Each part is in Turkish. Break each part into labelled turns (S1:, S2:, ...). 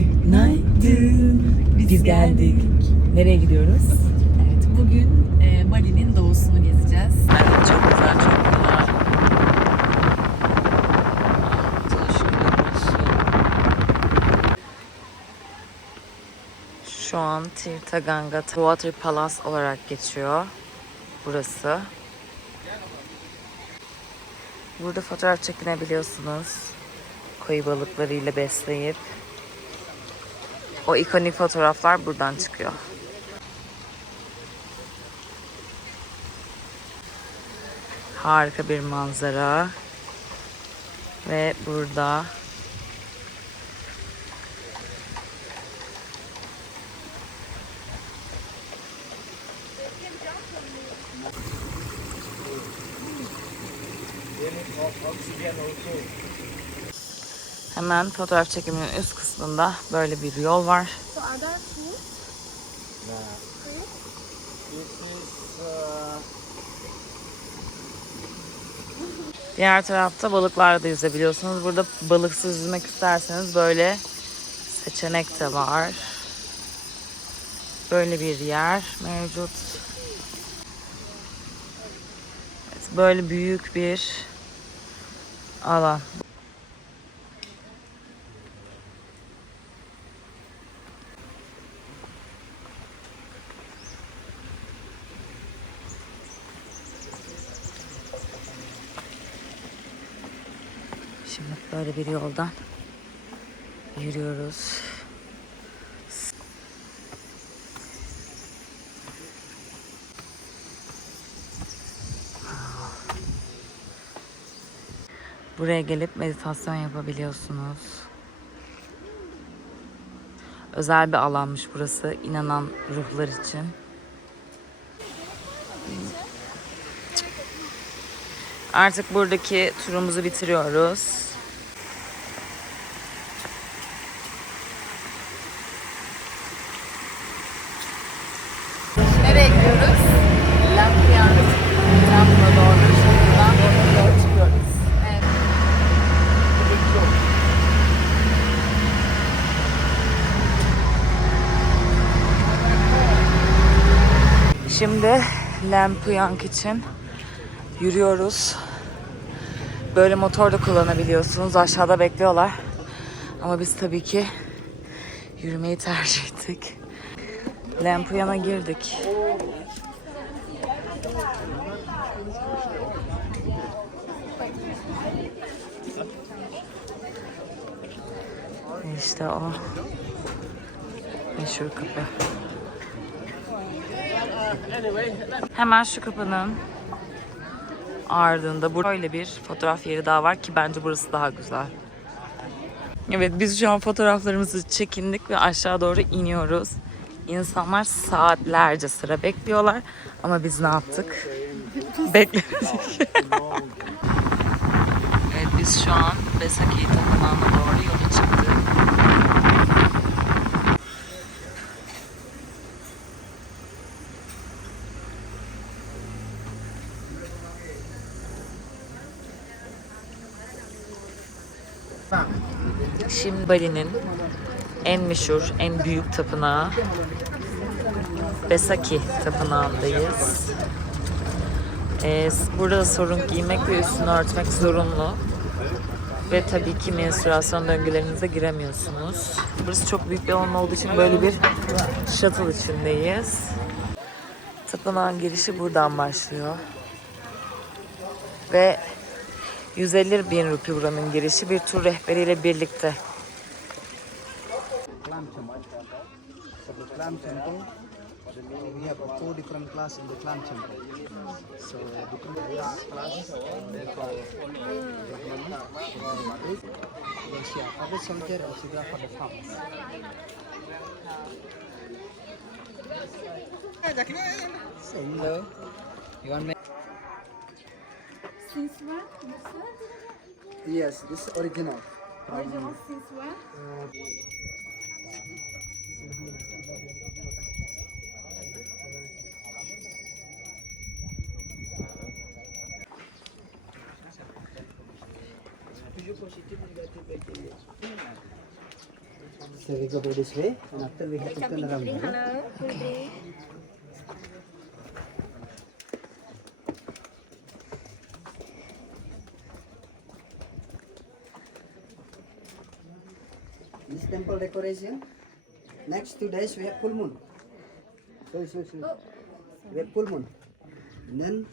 S1: Günaydın. Biz geldik. Nereye gidiyoruz?
S2: Evet, bugün e, Bali'nin doğusunu gezeceğiz.
S1: Evet, çok güzel, çok güzel. Görüntüsü. Şu an Tirtaganga Water Palace olarak geçiyor burası. Burada fotoğraf çekinebiliyorsunuz. Koyu balıklarıyla besleyip. O ikonik fotoğraflar buradan çıkıyor. Harika bir manzara. Ve burada hemen fotoğraf çekiminin üst kısmında böyle bir yol var. Diğer tarafta balıklarla da yüzebiliyorsunuz. Burada balıksız yüzmek isterseniz böyle seçenek de var. Böyle bir yer mevcut. Evet, böyle büyük bir alan. Şimdi böyle bir yoldan yürüyoruz. Buraya gelip meditasyon yapabiliyorsunuz. Özel bir alanmış burası inanan ruhlar için. Artık buradaki turumuzu bitiriyoruz.
S2: Nereye gidiyoruz? Lampiyan Camp'a doğru. Şuradan doğru çıkıyoruz. Evet.
S1: Şimdi Lampuyank için yürüyoruz. Böyle motor da kullanabiliyorsunuz. Aşağıda bekliyorlar. Ama biz tabii ki yürümeyi tercih ettik. Lampuyan'a girdik. İşte o meşhur kapı. Hemen şu kapının ardında böyle bir fotoğraf yeri daha var ki bence burası daha güzel. Evet biz şu an fotoğraflarımızı çekindik ve aşağı doğru iniyoruz. İnsanlar saatlerce sıra bekliyorlar ama biz ne yaptık? Beklemedik. evet biz şu an Besaki Tapınağı'na doğru yola çıktık. Şimdi Bali'nin en meşhur, en büyük tapınağı Besaki Tapınağı'ndayız. Ee, burada sorun giymek ve üstünü örtmek zorunlu. Ve tabii ki menstruasyon döngülerinize giremiyorsunuz. Burası çok büyük bir alan olduğu için böyle bir shuttle içindeyiz. Tapınağın girişi buradan başlıyor. Ve 150 bin rupi buranın girişi bir tur rehberiyle birlikte.
S3: hello. You want me?
S4: Since when? You said?
S3: Yes, this is original.
S4: Original um, since when?
S3: So we go by this way, and after we have to turn around. okay?
S4: Hello.
S3: This temple. Next two days we have full moon. Sorry, sorry, sorry. We have full moon. And then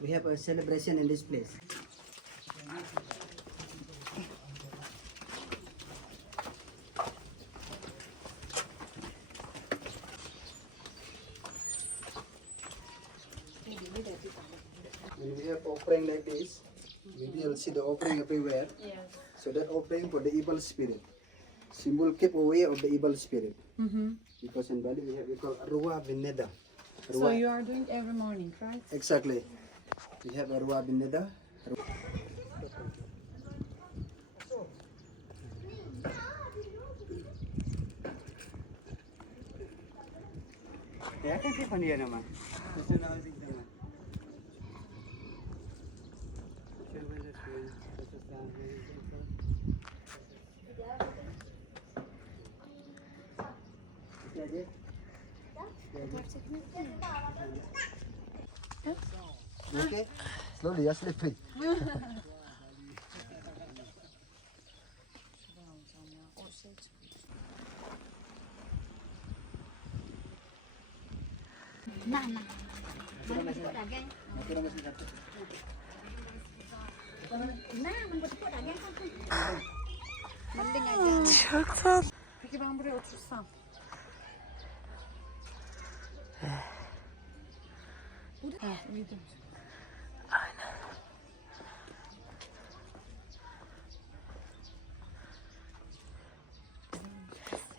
S3: we have a celebration in this place. When we have offering like this, maybe you'll see the offering everywhere. So that offering for the evil spirit. Symbol keep away of the evil spirit. Mm-hmm. Because in Bali we have we call Arwah Vineda.
S2: So
S3: Arwah-
S2: you are doing every morning, right?
S3: Exactly. We have Arwah Vineda. Ya kan sih pandia nama. Gusto na kasi Okay. Slowly, you're slippery.
S1: Çok tatlı.
S2: Peki ben buraya otursam? Burada. Ha, uyudum.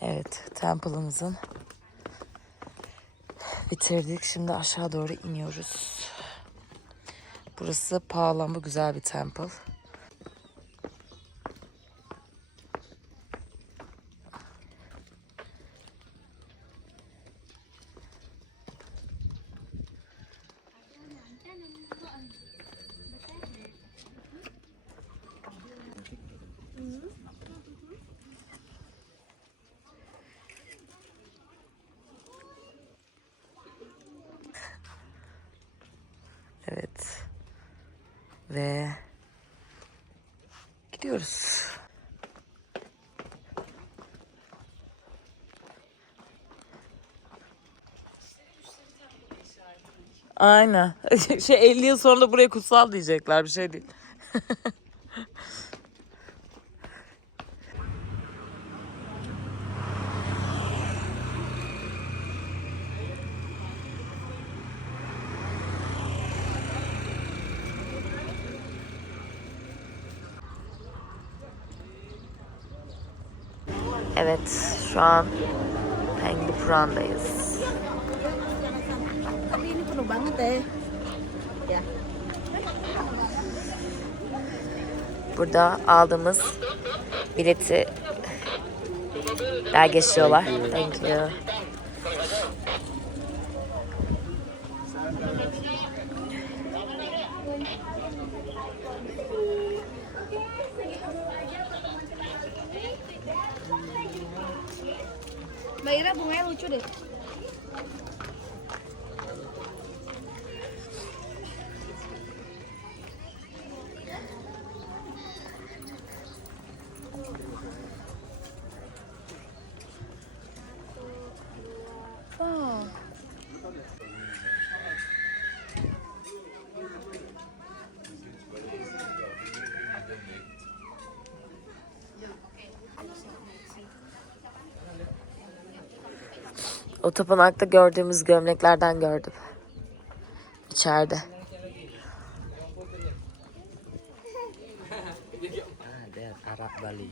S1: Evet, temple'ımızın bitirdik. Şimdi aşağı doğru iniyoruz. Burası pahalı ama güzel bir temple. Evet. Ve gidiyoruz. Aynen. Şey 50 yıl sonra da buraya kutsal diyecekler bir şey değil. Evet, şu an.
S4: Ya.
S1: Burada aldığımız bileti der geçiyorlar. Thank you.
S4: ধুয়ে উঁচু দেখছি lucu deh.
S1: O tapınakta gördüğümüz gömleklerden gördüm. İçeride.
S5: Arab Bali.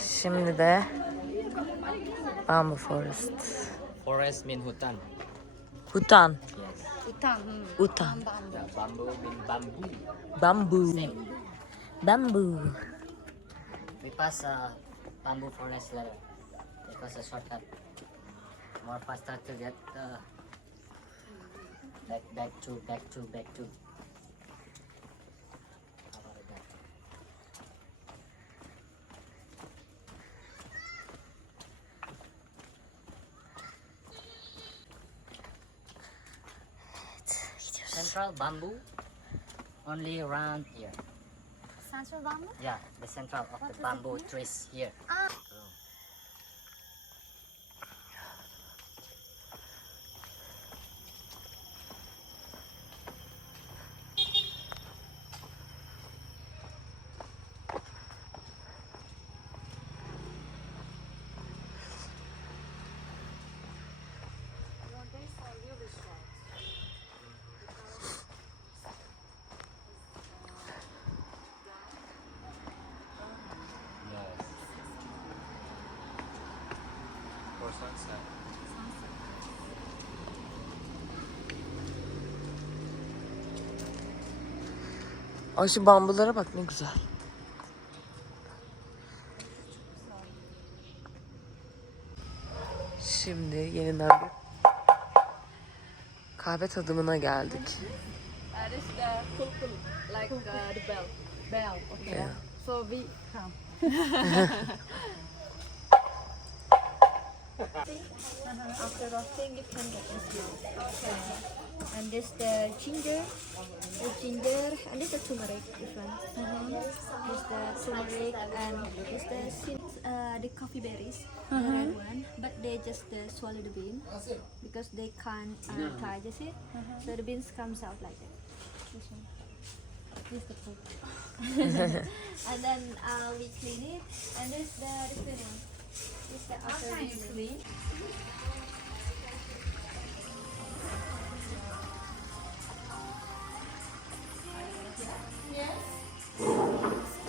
S1: Şimdi de Bamboo Forest.
S5: Forest mean hutan.
S1: Hutan.
S5: Yes.
S2: Utang. Hmm.
S1: Utan.
S5: The bamboo mean bamboo.
S1: Bamboo. Bamboo.
S6: We pass uh, bamboo forest level because a shortcut more faster to get uh, back back to back to back to. Central bamboo only around here.
S4: Central bamboo?
S6: Yeah, the central of the bamboo trees here.
S5: Yes. Sunset.
S1: Ay şu bambulara bak ne güzel. Şimdi yeniden bir kahve tadımına geldik.
S2: Uh, this the kulkul, like uh, the bell. Bell. Okay.
S1: Yeah.
S2: So we come.
S4: After roasting, you can get this one. Okay. And this the ginger, the ginger, and this the turmeric. This one. This the turmeric and this the seeds, uh, the coffee berries, the red one. But they just uh, swallow the bean because they can't uh, digest it. So the beans comes out like that. This one. This the fruit. and then uh, we clean it, and this the the one.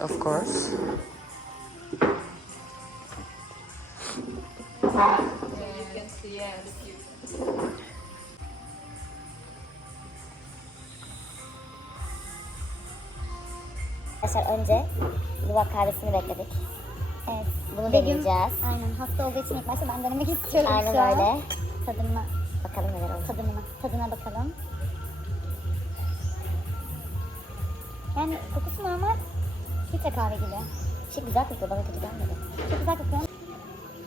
S1: Of course.
S7: Arkadaşlar önce luwak kahvesini bekledik.
S8: Evet.
S7: Bunu
S8: Begüm-
S7: deneyeceğiz.
S8: Aynen hasta olduğu için ilk başta ben denemek istiyorum
S7: Aynen
S8: şu an.
S7: öyle.
S8: Tadına,
S7: Bakalım neler olacak.
S8: tadına, tadına bakalım. Yani kokusu normal filtre kahve gibi.
S7: Şey güzel kokuyor bana kötü gelmedi.
S8: Çok güzel kokuyor.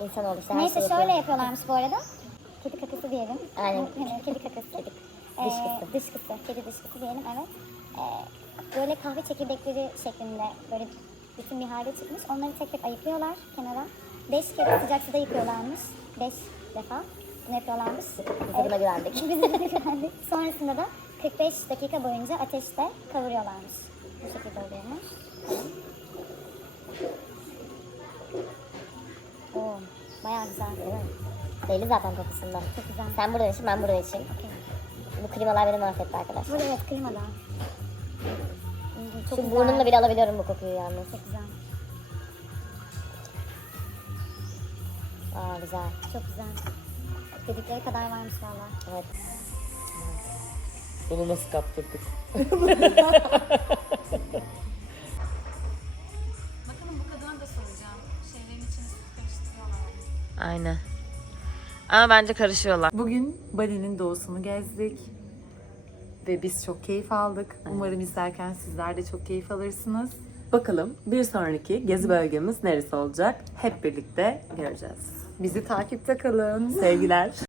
S7: İnsan olursa her
S8: Neyse şöyle
S7: yapıyor.
S8: yapıyorlarmış bu arada. Kedi kakası diyelim.
S7: Aynen.
S8: Hani kedi kakası.
S7: Kedi
S8: Ee,
S7: dışkısı.
S8: dışkısı. Kedi dışkısı diyelim evet. Ee, böyle kahve çekirdekleri şeklinde böyle bütün bir halde çıkmış. Onları tek tek ayıklıyorlar kenara. Beş kere sıcak suda yıkıyorlarmış. Beş defa. Bunu yapıyorlarmış.
S7: Biz de buna güvendik.
S8: Biz de buna güvendik. Sonrasında da 45 dakika boyunca ateşte kavuruyorlarmış. Bu şekilde oluyormuş. Oo, bayağı güzel.
S7: Değil mi? Belli zaten kokusundan.
S8: Çok güzel.
S7: Sen buradan için ben buradan için. Bu klimalar beni mahvetti arkadaşlar.
S8: Burada evet kıyma da. Çok
S7: Şu
S8: güzel.
S7: burnumla bile alabiliyorum bu kokuyu yalnız.
S8: Çok güzel.
S7: Aa güzel.
S8: Çok güzel. Dedikleri kadar varmış valla.
S7: Evet.
S1: Bunu nasıl kaptırdık?
S2: Bakalım bu kadına da soracağım. Şeylerin içine karıştırıyorlar.
S1: Aynen. Ama bence karışıyorlar. Bugün Bali'nin doğusunu gezdik. Ve biz çok keyif aldık. Umarım izlerken sizler de çok keyif alırsınız. Bakalım bir sonraki gezi bölgemiz neresi olacak? Hep birlikte göreceğiz. Bizi takipte kalın. Sevgiler.